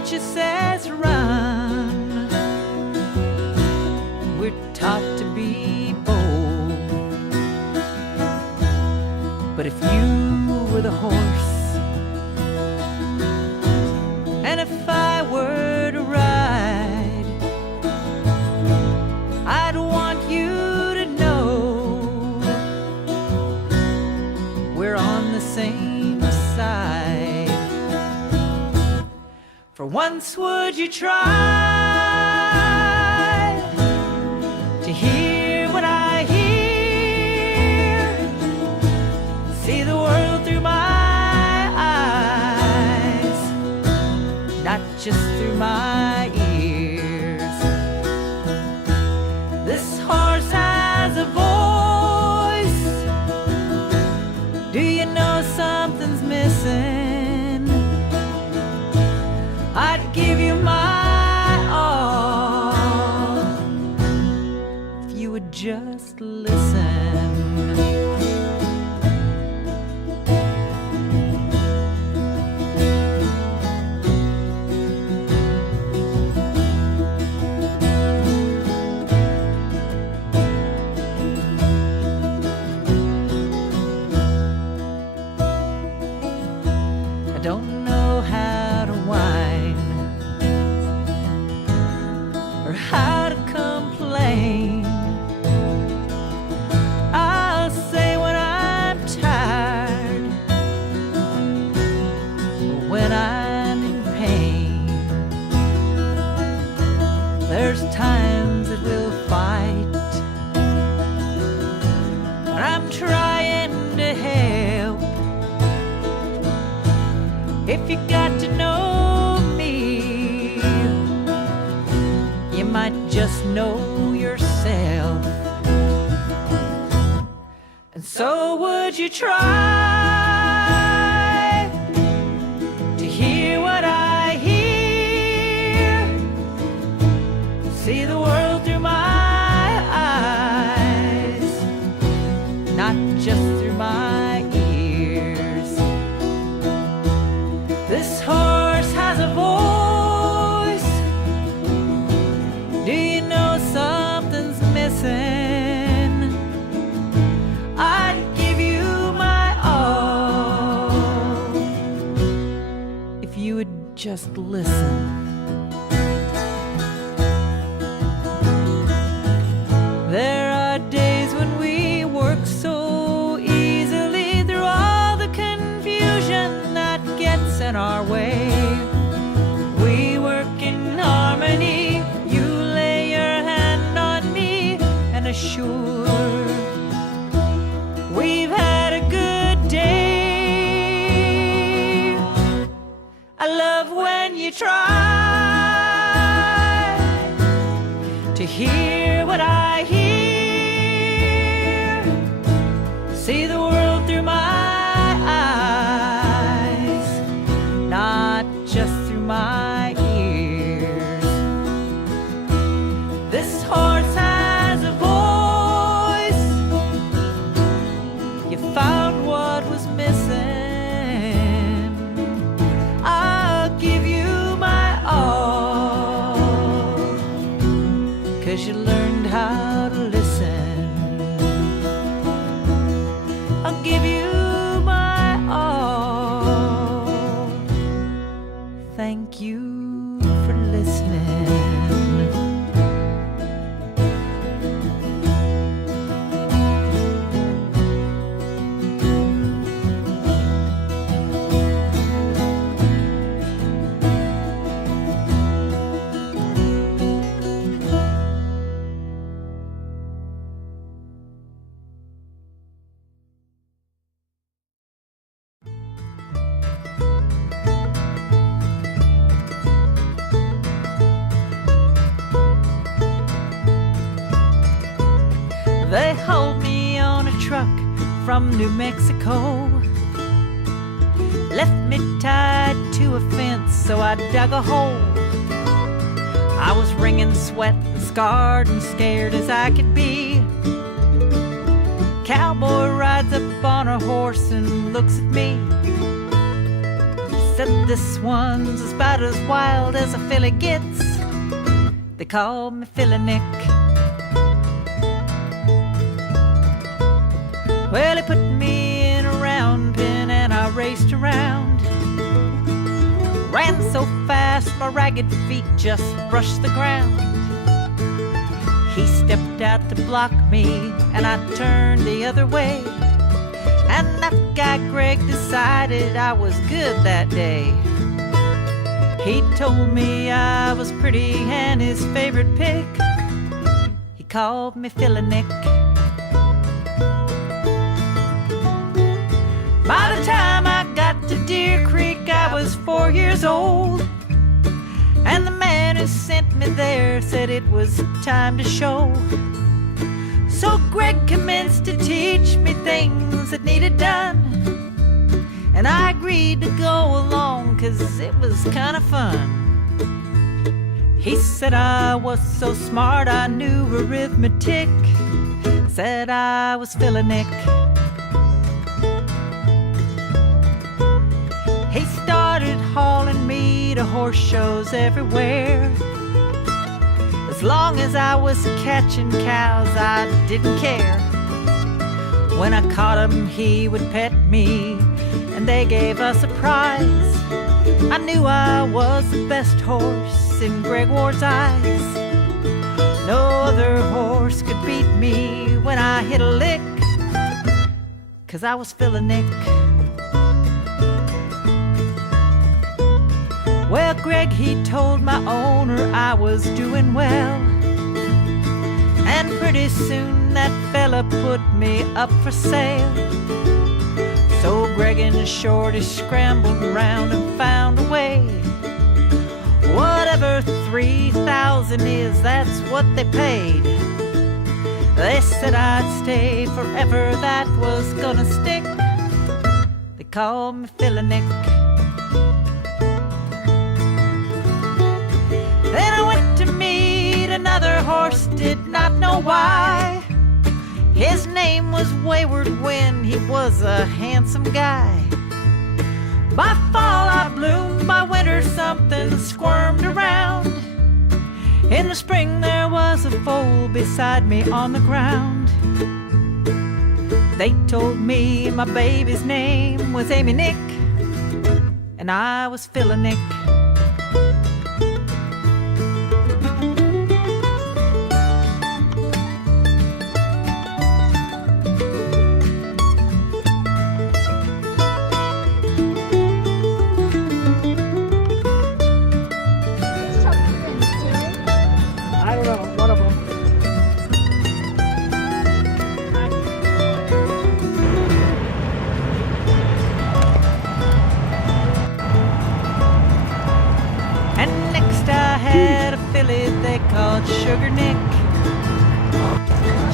nature says run. We're taught to be bold. But if you were the horse and if I were to ride, I'd want you to know we're on the same side. For once would you try to hear what I hear, see the world through my eyes, not just through my ears. This horse has a voice. Do you know something's missing? I'd give you my all if you would just listen. I don't know how to whine or how to complain. I'll say when I'm tired or when I'm in pain. There's times that we'll fight, but I'm trying to help. If you got to know me, you might just know yourself. And so would you try to hear what I hear, see the world through my eyes, not just through my ears. This horse has a voice. Do you know something's missing? I'd give you my all if you would just listen. There are days when we work so easily through all the confusion that gets in our way. We work in harmony. You lay your hand on me and assure we've had a good day. I love when you try to hear what I hear, see the world through my eyes, not just through my ears. This horse has a voice. You found what was missing. I'll give you my all, 'cause you learned how to listen. I'll give you my all. Thank you for listening. They hauled me on a truck from New Mexico, left me tied to a fence, so I dug a hole. I was wringing sweat and scarred and scared as I could be. Cowboy rides up on a horse and looks at me. said this one's about as wild as a filly gets. They called me Philly Nick. Well, he put me in a round pen and I raced around. Ran so fast my ragged feet just brushed the ground. He stepped out to block me and I turned the other way. And that guy Greg decided I was good that day. He told me I was pretty and his favorite pick. He called me Philly Nick. By the time I got to Deer Creek, I was 4 years old. And the man who sent me there said it was time to show. So Greg commenced to teach me things that needed done. And I agreed to go along 'cause it was kind of fun. He said I was so smart I knew arithmetic. Said I was Philly Nick. He started hauling me to horse shows everywhere. As long as I was catching cows, I didn't care. When I caught him, he would pet me, and they gave us a prize. I knew I was the best horse in Greg Ward's eyes. No other horse could beat me when I hit a lick, 'cause I was Philly Nick. Well, Greg, he told my owner I was doing well. And pretty soon that fella put me up for sale. So Greg and Shorty scrambled around and found a way. Whatever 3,000 is, that's what they paid. They said I'd stay forever, that was gonna stick. They called me Philly Nick. Then I went to meet another horse, did not know why. His name was Wayward Wind, he was a handsome guy. By fall I bloomed, by winter something squirmed around. In the spring there was a foal beside me on the ground. They told me my baby's name was Amy Nick, and I was Philly Nick. They called Sugar Nick.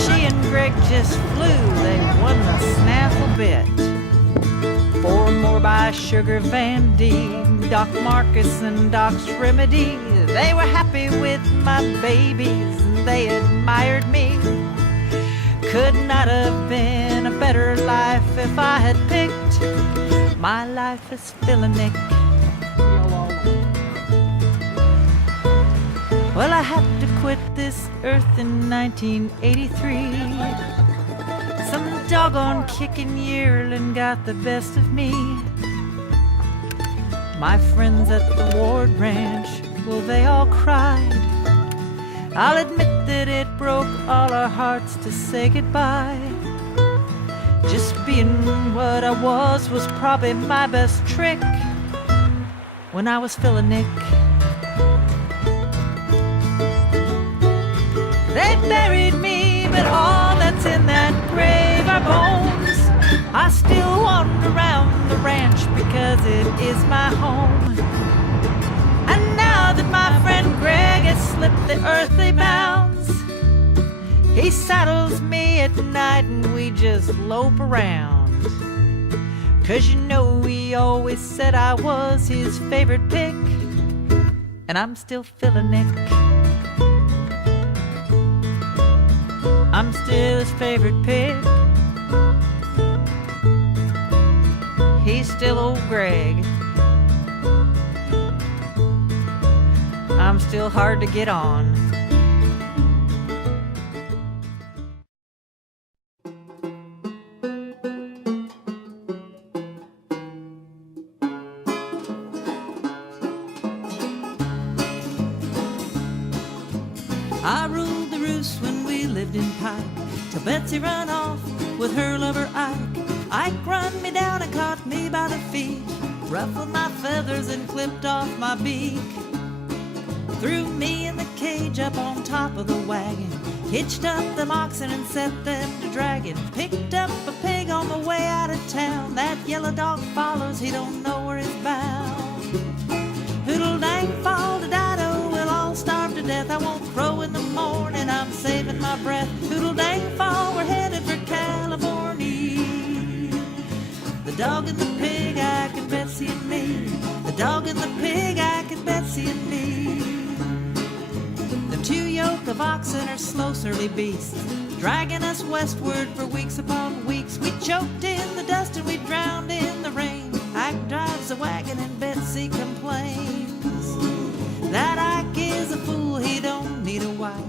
She and Greg just flew, they won the snaffle bet. 4 more by Sugar Van D, Doc Marcus and Doc's Remedy. They were happy with my babies and they admired me. Could not have been a better life if I had picked my life as Philly Nick. Well, I had to quit this earth in 1983. Some doggone kicking yearling got the best of me. My friends at the Ward Ranch, well, they all cried. I'll admit that it broke all our hearts to say goodbye. Just being what I was probably my best trick when I was Philly Nick. They buried me, but all that's in that grave are bones. I still wander around the ranch because it is my home. And now that my friend Greg has slipped the earthly bounds, he saddles me at night and we just lope around. 'Cause you know he always said I was his favorite pick, and I'm still Philly Nick. I'm still his favorite pick. He's still old Greg. I'm still hard to get on. I ruled the roost when we lived in Pike, till Betsy run off with her lover Ike. Ike run me down and caught me by the feet, ruffled my feathers and clipped off my beak. Threw me in the cage up on top of the wagon, hitched up them oxen and set them to dragging. Picked up a pig on the way out of town. That yellow dog follows, he don't know where he's bound. Hoodle dang fall to dido, we'll all starve to death. I won't crow in the morning, I'm saving my breath. Hoodle dang fall, we're headed for California. The dog and the pig, Ike and Betsy and me. The dog and the pig, Ike and Betsy and me. Them two yoke of oxen are slow, surly beasts, dragging us westward for weeks upon weeks. We choked in the dust and we drowned in the rain. Ike drives the wagon and Betsy complains that Ike is a fool, he don't need a wife.